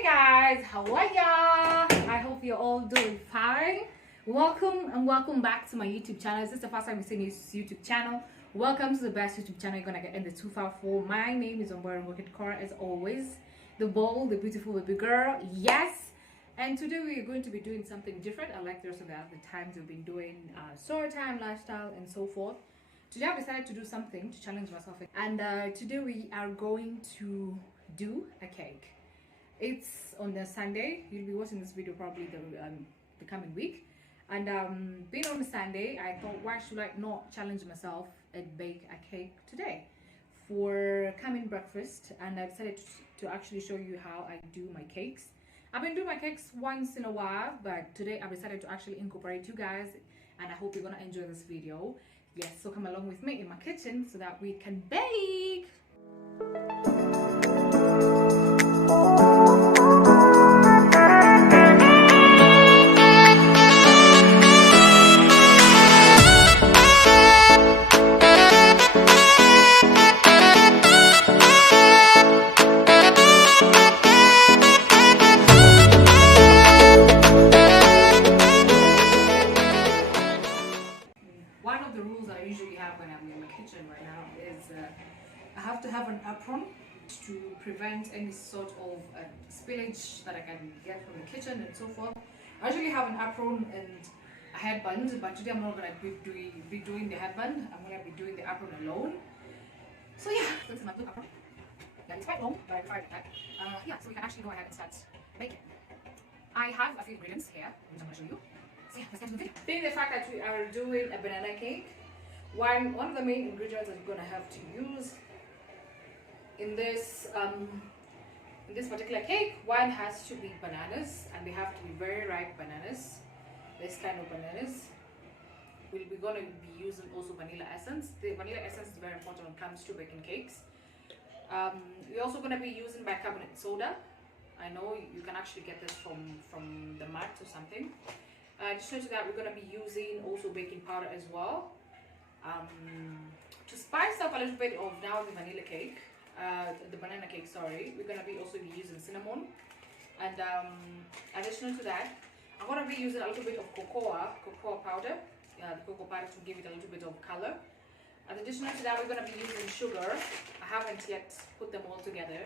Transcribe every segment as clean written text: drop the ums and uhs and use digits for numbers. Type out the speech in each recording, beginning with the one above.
Hey guys, how are ya? I hope you're all doing fine. Welcome back to my YouTube channel. If this is the first time you've seen this YouTube channel, welcome to the best YouTube channel you're gonna get in the 254. My name is Wambui Kidkora, as always, the bold, the beautiful baby girl. Yes. And today we're going to be doing something different. Unlike the rest of the other times we've been doing story time, lifestyle, and so forth. Today I've decided to do something to challenge myself, and today we are going to do a cake. It's on the Sunday. You'll be watching this video probably the coming week, and being on a Sunday, I thought, why should I not challenge myself and bake a cake today for coming breakfast? And I decided to actually show you how I do my cakes. I've been doing my cakes once in a while, but today I've decided to actually incorporate you guys, and I hope you're gonna enjoy this video. Yes, so come along with me in my kitchen so that we can bake. One of the rules that I usually have when I'm in my kitchen right now is I have to have an apron to prevent any sort of spillage that I can get from the kitchen and so forth. I usually have an apron and a headband, but today I'm not going to be doing the headband. I'm going to be doing the apron alone. So yeah, this is my blue apron. Yeah, it's quite long, but I tried that. Yeah, so we can actually go ahead and start baking. I have a few ingredients here, which I'm going to show you. So yeah, let's get to the video. Being the fact that we are doing a banana cake, one of the main ingredients that you're gonna have to use in this particular cake, one has to be bananas, and they have to be very ripe bananas. This kind of bananas. We're gonna be using also vanilla essence. The vanilla essence is very important when it comes to baking cakes. We're also gonna be using bicarbonate soda. I know you can actually get this from the mart or something. Additional to that, we're going to be using also baking powder as well. To spice up a little bit of now the vanilla cake, the banana cake, sorry, we're going to be also using cinnamon. And additional to that, I'm going to be using a little bit of cocoa powder, the cocoa powder to give it a little bit of color. And additional to that, we're going to be using sugar. I haven't yet put them all together.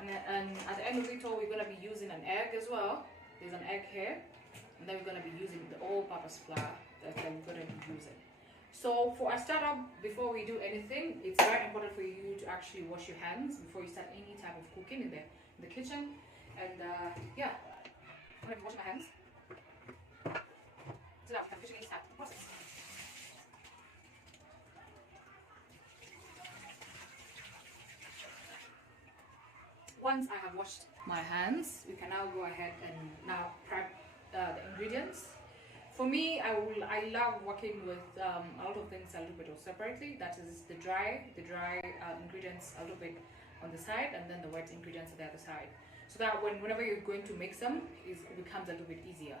And at the end of it all, we're going to be using an egg as well. There's an egg here. And then we're going to be using the all-purpose flour that we're going to be using. So for a startup, before we do anything, it's very important for you to actually wash your hands before you start any type of cooking in the kitchen. And yeah, I'm going to be washing my hands so that we can officially start the process. Once I have washed my hands, we can now go ahead and now prep the ingredients. For me, I love working with a lot of things a little bit separately. That is the dry ingredients a little bit on the side, and then the wet ingredients on the other side, so that whenever you're going to mix them, it becomes a little bit easier.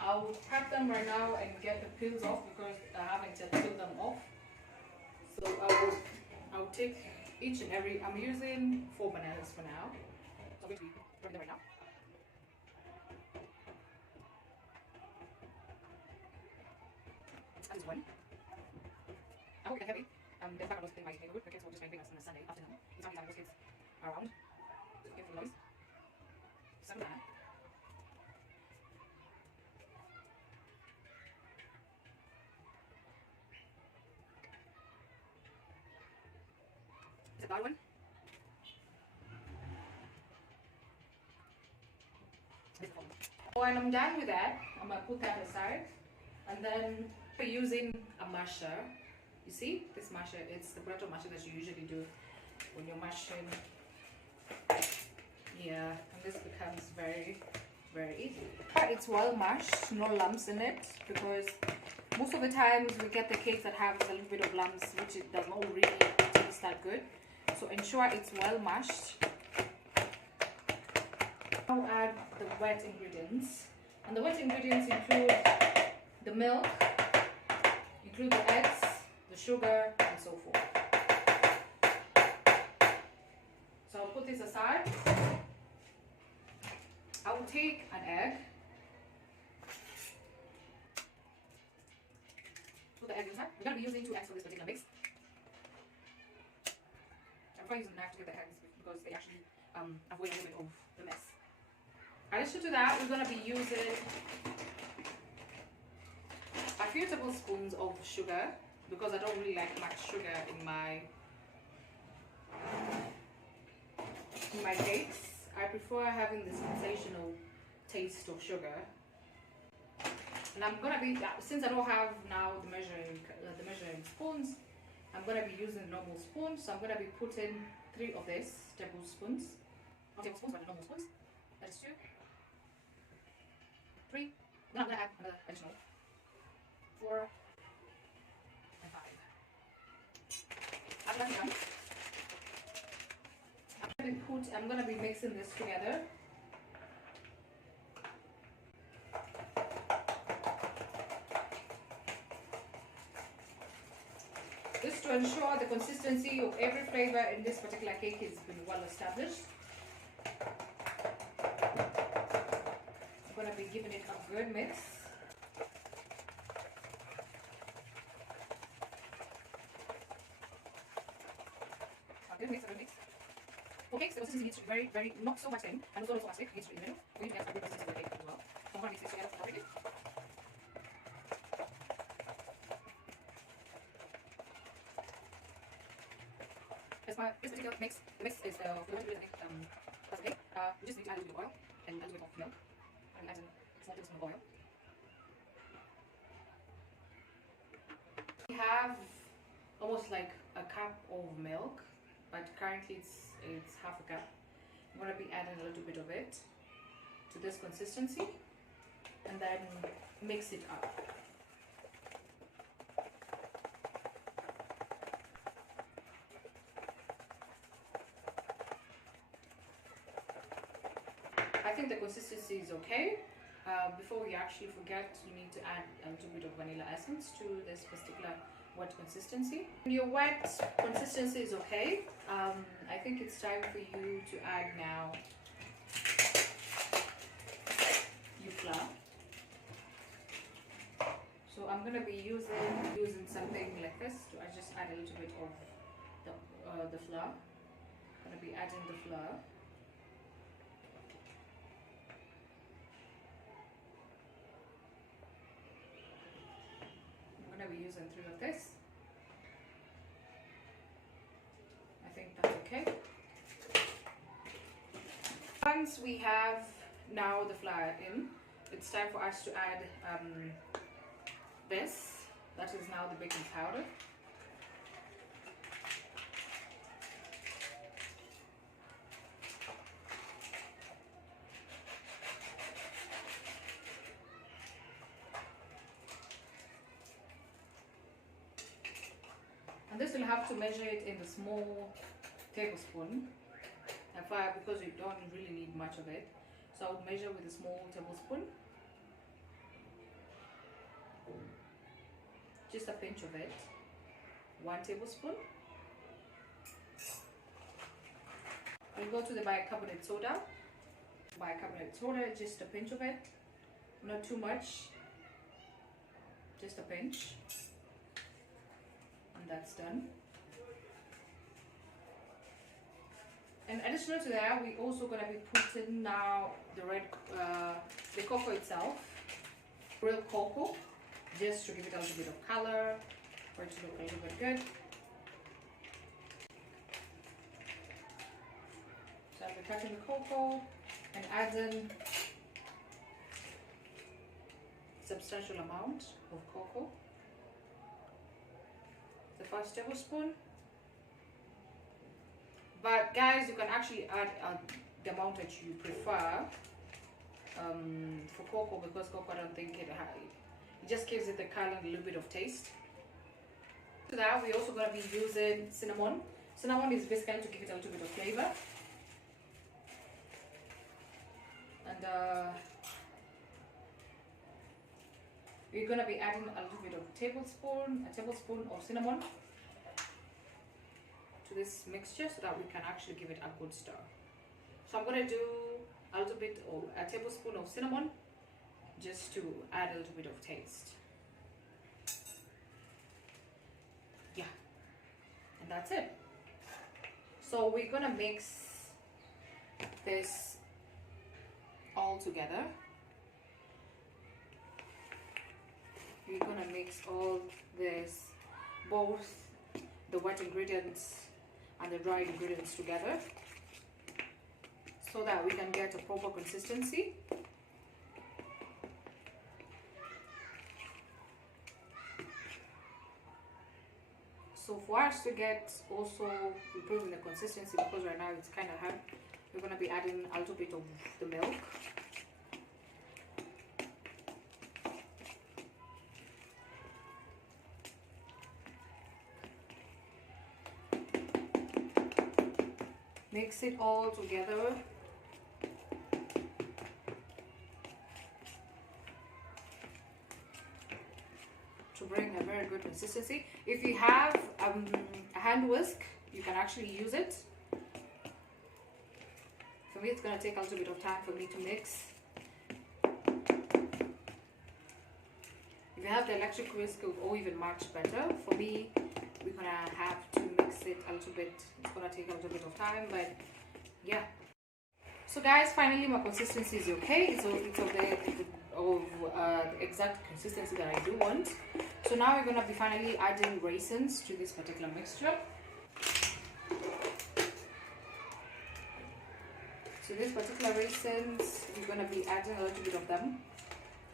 I'll prep them right now and get the peels off because I haven't yet peeled them off. So I'll take each and every. I'm using 4 bananas for now. So I'm going to be prepping them right now. This one. I hope you can hear me. The background was in my neighborhood. The kids were just playing us on a Sunday afternoon. It's not those kids are around. Just get the noise. Second banana. Is it that one? When I'm done with that, I'm going to put that aside, and then we're using a masher. You see this masher, it's the potato masher that you usually do when you're mashing. Yeah, and this becomes very, very easy. It's well mashed, no lumps in it, because most of the times we get the cakes that have a little bit of lumps, which it does not really taste that good. So ensure it's well mashed. Now add the wet ingredients, and the wet ingredients include the milk, include the eggs, the sugar, and so forth. So I'll put this aside. take an egg, put the egg inside. We're going to be using 2 eggs for this particular mix. I'm probably using a knife to get the eggs because they actually avoid a little bit of the mess. Addition to that, we're going to be using a few tablespoons of sugar because I don't really like much sugar in my cakes. I prefer having the sensational taste of sugar. And I'm gonna be, since I don't have now the measuring spoons, I'm gonna be using normal spoons. So I'm gonna be putting 3 of these tablespoons, not tablespoons, but normal spoons. That is 2, 3. Then I'm gonna add another additional 4 and 5. After that's done, I'm gonna be mixing this together. Just to ensure the consistency of every flavor in this particular cake has been well established. I'm gonna be giving it a good mix. A good mix. For cakes, the consistency needs to be very, not so much thin, and also not so much thick. It needs to be in the middle. We need to get a good consistency for the cake as well. So I'm going to mix this together properly. As for this particular mix, the mix is the 100 ml, plus a cake. We just need to add a little bit of oil and a little bit of milk. I'm adding a small tablespoon of oil. We have almost like a cup of milk, but currently it's half a cup. I'm going to be adding a little bit of it to this consistency and then mix it up. I think the consistency is okay. Before we actually forget, you need to add a little bit of vanilla essence to this particular wet consistency. Your wet consistency is okay. I think it's time for you to add now your flour. So I'm going to be using something like this. I just add a little bit of the flour. I'm going to be adding the flour. I'm going to be using 3 of this. I think that's okay. Once we have now the flour in, it's time for us to add this. That is now the baking powder. And this will have to measure it in the small tablespoon. Because you don't really need much of it, so I would measure with a small tablespoon. Just a pinch of it. 1 tablespoon. We'll go to the bicarbonate soda. Bicarbonate soda, just a pinch of it. Not too much. Just a pinch. And that's done. And additional to that, we're also going to be putting now the cocoa itself, real cocoa, just to give it a little bit of color, for it to look a little bit good. So I'll be cutting the cocoa and adding a substantial amount of cocoa. The 1st tablespoon. But guys, you can actually add the amount that you prefer for cocoa, because cocoa, I don't think it just gives it the color and a little bit of taste. To that, we're also going to be using cinnamon. Cinnamon is basically to give it a little bit of flavor. And we're going to be adding a little bit of a tablespoon of cinnamon to this mixture so that we can actually give it a good stir. So I'm going to do a little bit or a tablespoon of cinnamon, just to add a little bit of taste. Yeah, and that's it. So we're gonna mix this all together. We're gonna mix all this, both the wet ingredients and the dried ingredients together, so that we can get a proper consistency. So for us to get also improving the consistency, because right now it's kind of hard, we're going to be adding a little bit of the milk. Mix it all together. To bring a very good consistency. If you have a hand whisk, you can actually use it. For me, it's going to take a little bit of time for me to mix. If you have the electric whisk, it will even much better. For me, we're going to have to mix it a little bit. It's going to take a little bit of time, but yeah. So guys, finally my consistency is okay. It's of the exact consistency that I do want. So now we're going to be finally adding raisins to this particular mixture. So this particular raisins, we're going to be adding a little bit of them.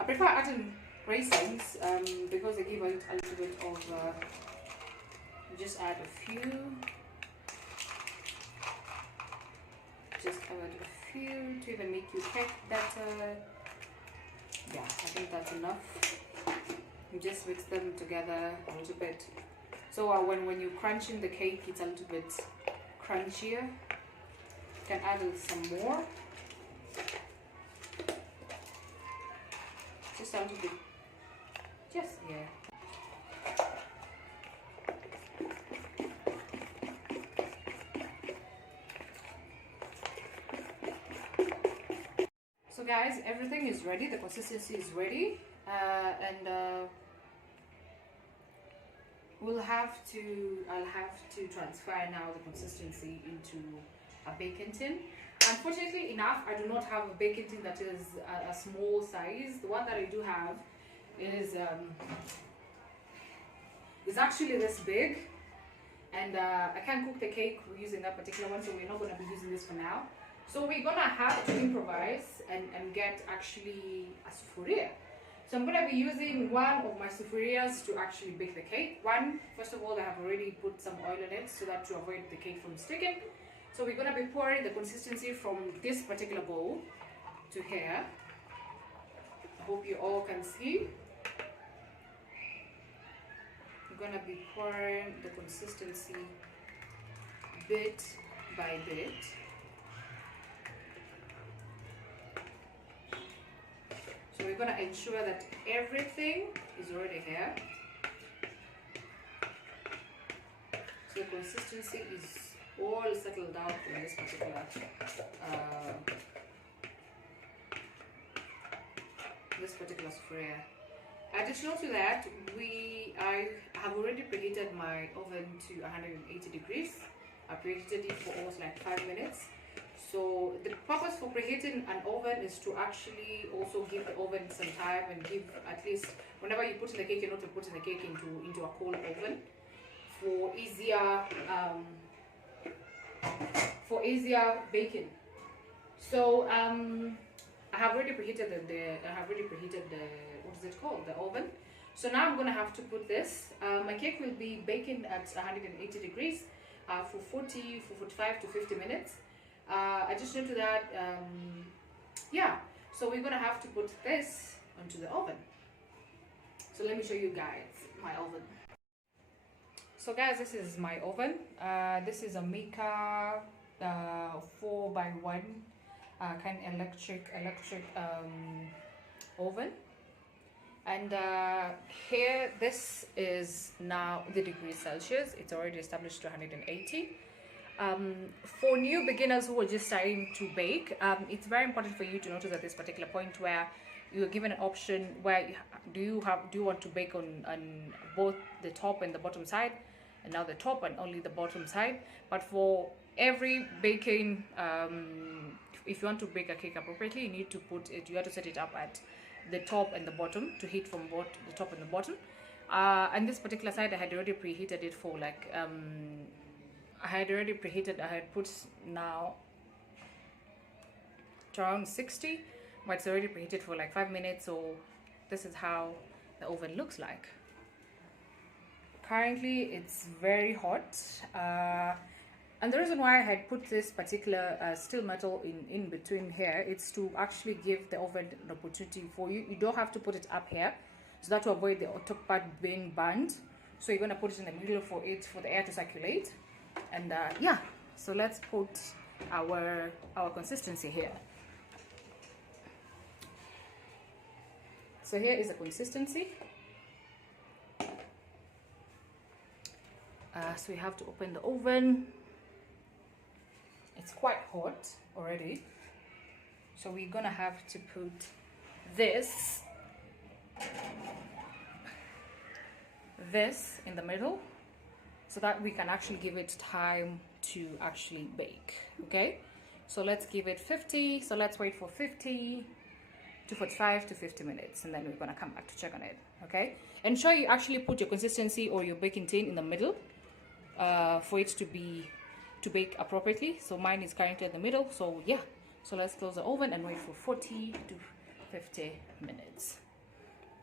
I prefer adding raisins because they give it a little bit of, just add a few. Just add a few to even make your cake better. Yeah, I think that's enough. You just mix them together a little bit. So when you're crunching the cake, it's a little bit crunchier. You can add some more. Just a little bit. Just, yeah. So guys, everything is ready. The consistency is ready, and I'll have to transfer now the consistency into a baking tin. Unfortunately enough, I do not have a baking tin that is a small size. The one that I do have is actually this big, and I can't cook the cake using that particular one, so we're not going to be using this for now. So we're gonna have to improvise and get actually a sufuria. So I'm gonna be using one of my sufurias to actually bake the cake. First of all, I have already put some oil in it so that to avoid the cake from sticking. So we're gonna be pouring the consistency from this particular bowl to here. I hope you all can see. I'm gonna be pouring the consistency bit by bit. So we're going to ensure that everything is already here. So the consistency is all settled down in this particular sufuria. Additional to that, I have already preheated my oven to 180 degrees. I preheated it for almost like 5 minutes. So the purpose for preheating an oven is to actually also give the oven some time and give at least, whenever you put in the cake, you're not putting the cake into a cold oven for easier baking. So I have already preheated the oven. So now I'm gonna have to put this. My cake will be baking at 180 degrees for 45 to 50 minutes. Additional to that, yeah, so we're gonna have to put this onto the oven. So let me show you guys my oven. So guys, this is my oven. This is a Mika 4x1 kind of electric oven. And here, this is now the degrees Celsius. It's already established to 180. For new beginners who are just starting to bake, it's very important for you to notice at this particular point where you're given an option where do you want to bake on both the top and the bottom side, and now the top and only the bottom side. But for every baking, if you want to bake a cake appropriately, you have to set it up at the top and the bottom to heat from both the top and the bottom. And this particular side, I had already preheated it for like I had put now to around 60, but it's already preheated for like 5 minutes. So this is how the oven looks like. Currently it's very hot, and the reason why I had put this particular steel metal in between here, it's to actually give the oven an opportunity for you. You don't have to put it up here, so that to avoid the top part being burned. So you're going to put it in the middle for the air to circulate. And yeah, so let's put our consistency here. So here is the consistency. So we have to open the oven. It's quite hot already, so we're gonna have to put this in the middle so that we can actually give it time to actually bake. Okay, so let's give it 50. So let's wait for 50 to 45 to 50 minutes, and then we're gonna come back to check on it. Okay, ensure you actually put your consistency or your baking tin in the middle for it to bake appropriately. So mine is currently in the middle. So yeah, so let's close the oven and wait for 40 to 50 minutes.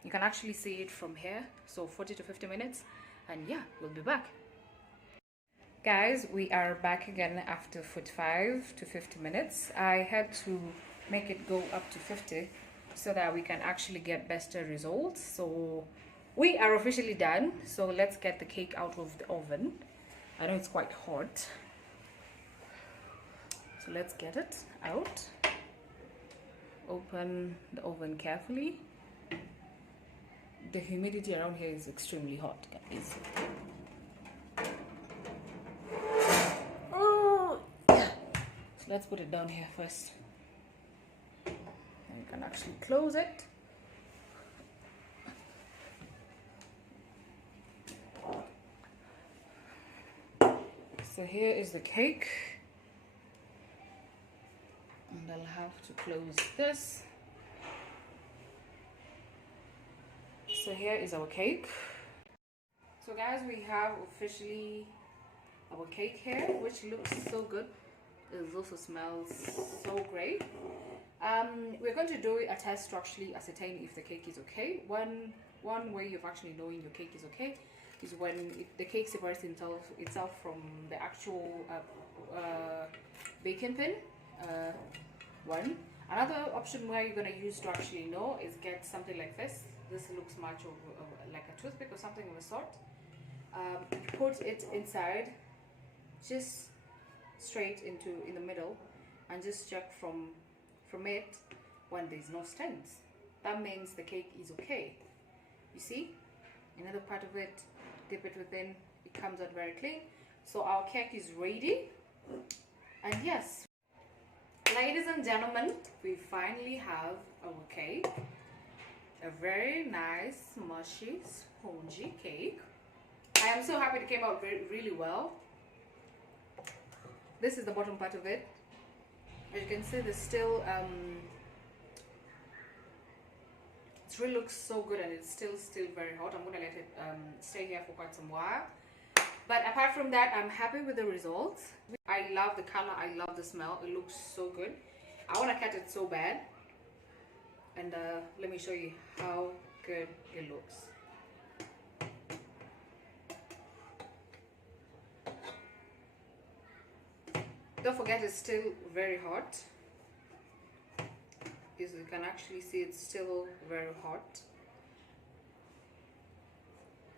You can actually see it from here. So 40 to 50 minutes, and yeah, we'll be back. Guys, we are back again after 45 to 50 minutes. I had to make it go up to 50 so that we can actually get better results. So we are officially done. So let's get the cake out of the oven. I know it's quite hot, so let's get it out. Open the oven carefully. The humidity around here is extremely hot, guys. Oh, yeah. So let's put it down here first, and you can actually close it. So here is the cake, and I'll have to close this. So here is our cake. So guys, we have officially our cake here, which looks so good. It also smells so great. We're going to do a test to actually ascertain if the cake is okay. One way of actually knowing your cake is okay is when the cake separates itself from the actual baking pin. One. Another option where you're going to use to actually know is get something like this. This looks much like a toothpick or something of a sort. Put it inside, just straight in the middle, and just check from it when there's no stains. That means the cake is okay. You see, another part of it, dip it within, it comes out very clean. So our cake is ready, and yes, ladies and gentlemen, we finally have our cake. A very nice, mushy, spongy cake. I am so happy it came out really well. This is the bottom part of it. As you can see, there's still it really looks so good, and it's still very hot. I'm gonna let it stay here for quite some while. But apart from that, I'm happy with the results. I love the color, I love the smell. It looks so good. I want to cut it so bad, and let me show you how good it looks. Don't forget, it's still very hot. As you can actually see, it's still very hot.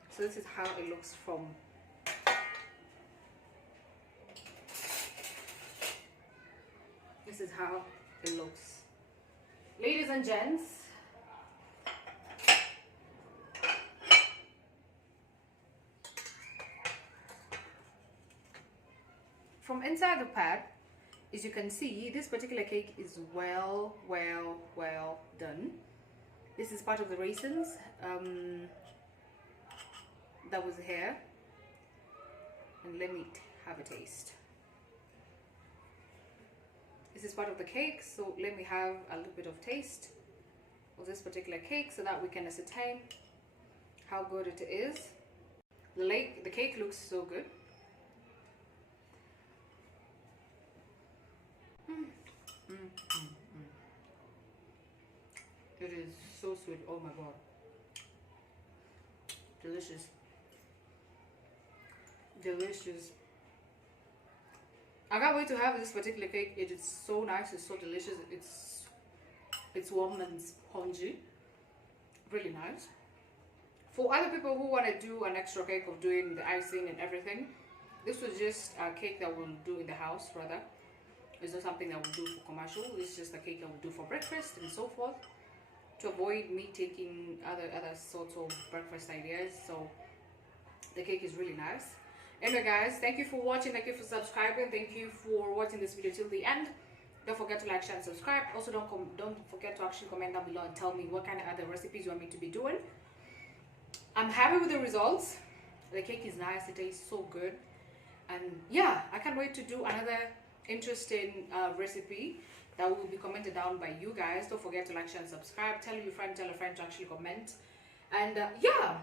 So this is how it looks from this is how it looks. Ladies and gents, from inside the pack, as you can see, this particular cake is well done. This is part of the raisins that was here, and let me have a taste. This is part of the cake, so let me have a little bit of taste of this particular cake so that we can ascertain how good it is. The cake looks so good. It is so sweet. Oh my god, delicious, delicious. I can't wait to have this particular cake. It is so nice. It's so delicious. It's warm and spongy, really nice. For other people who want to do an extra cake of doing the icing and everything, this was just a cake that we'll do in the house rather. It's not something that we'll do for commercial. It's just a cake that we'll do for breakfast and so forth, to avoid me taking other sorts of breakfast ideas. So the cake is really nice. Anyway guys, thank you for watching, thank you for subscribing, thank you for watching this video till the end. Don't forget to like, share and subscribe. Also don't forget to actually comment down below and tell me what kind of other recipes you want me to be doing. I'm happy with the results. The cake is nice, it tastes so good, and yeah, I can't wait to do another interesting recipe that will be commented down by you guys. Don't forget to like, share and subscribe. Tell your friend, tell a friend to actually comment. And yeah,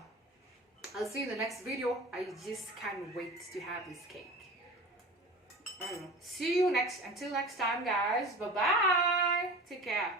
I'll see you in the next video. I just can't wait to have this cake. See you until next time guys. Bye bye, take care.